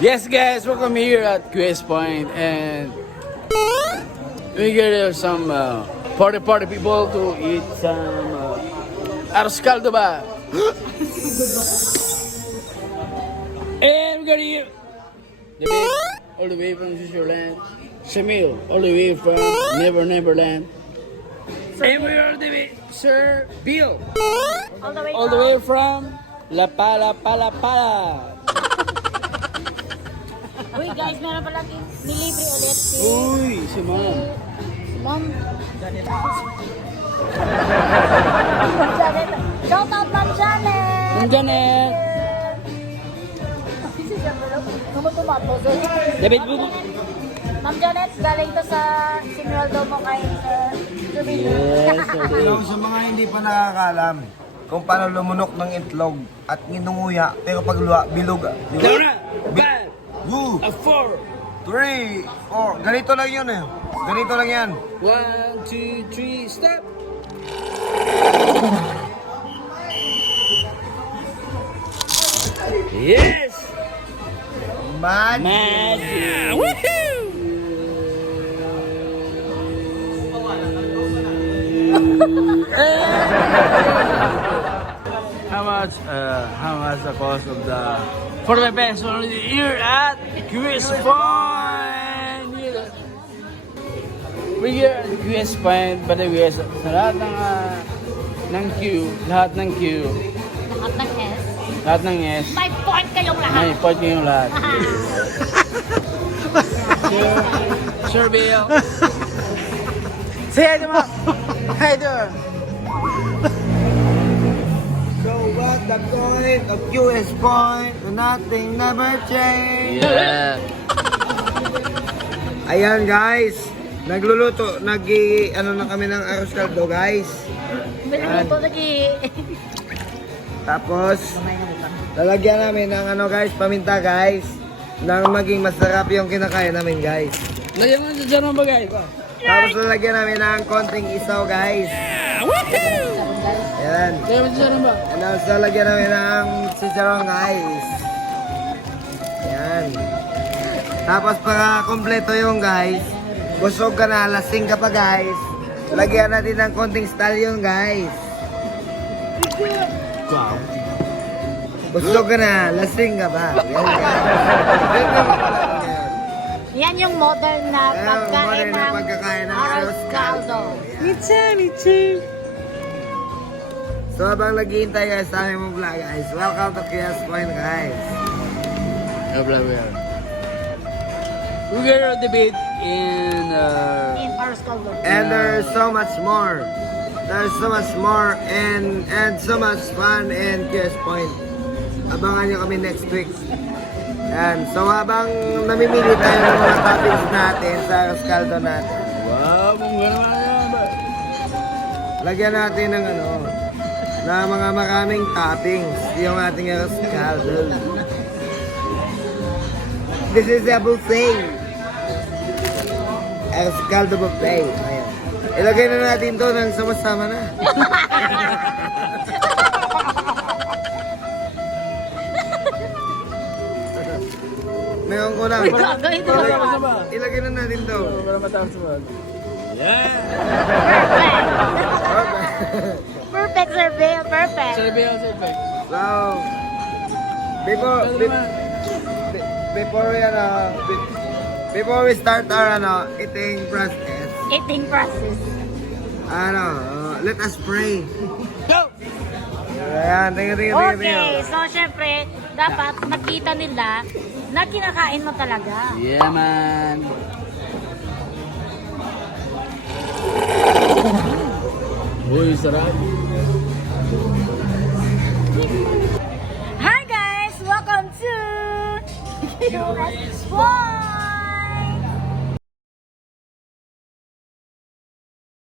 Yes guys, welcome here at QS Point and we get some party people to eat some arroz caldo ba? And we got here David, all the way from Switzerland, Shamil, all the way from Neverland, and we are the Sir Bill, all the way from La Pala. Uy guys, meron pala nilibre ulit si Uy, si Ma'am. Ma'am Janet. Shout out Ma'am Janet! Ma'am Janet. David, Ma'am Janet, galing to sa Sinwaldo mo kay Jubilio. yes, okay. Sa mga hindi pa nakakaalam kung paano lumunok ng itlog at nginunguya, pero pag bilog. Down na! Bad! 2, A 4! 3, 4. Ganito lang yun eh. Ganito lang yan. 1, 2, 3, stop! Yes! Magic! Woohoo! How much the cost of the 45 pesos here at QS Point? We're here at QS Point, but the QS, sa lahat ng queue, Lahat ng S. lahat ng S, May point kayong lahat. may point yung lahat. Sir Bill. Say hi to Mom. Hi to her. So what the point of QS Point? Nothing never change. Yeah. Ayan guys. Nagluluto. Ano na kami ng arroz caldo guys. Biluluto lagi. Tapos, lalagyan namin ng guys, paminta guys. Nang maging masarap yung kinakain namin guys. Lagyan mo sa dyan ba guys? Tapos lalagyan namin ng konting isaw guys. Ayan. Lagyan mo sa dyan ba? Tapos lalagyan namin ng chicharron guys. Ayan. Tapos para kompleto yung guys, busog ka na, lasing ka pa guys. Lagyan natin ng konting stallion guys. Wow. Busog ka na, lasing ka pa. Ayan guys. Yan yung modern na Modern na pagkain pagkakain ng ng arroz caldo. So habang naghihintay guys sa aming mga vlog guys, welcome to QS Point guys. We get a debate in In arroz caldo. And there's so much more. There's so much more and so much fun in QS Point. Abangan nyo kami next week. Yan. So habang namimili tayo ng mga toppings natin sa arroz caldo natin, wow, kung gano'n yan ba? lagyan natin ng na mga maraming toppings yung ating arroz caldo. This is a buffet. Arroz caldo buffet. Ayan. Ilagay na natin to ng sama-sama na. Meron ko lang. Gagawin ko naman. Ilagay na natin to. Para matapos mo. Yeah! Perfect, Sir Bill. Perfect. Sir Bill, sir Bill. So, before we start our eating process, Eating process. let us pray. Go! Ayan, tingnan. Okay, so syempre, dapat makita nila na kinakain mo talaga. Yeah, man. Uy, sarap. Hi guys! Welcome to QS Point!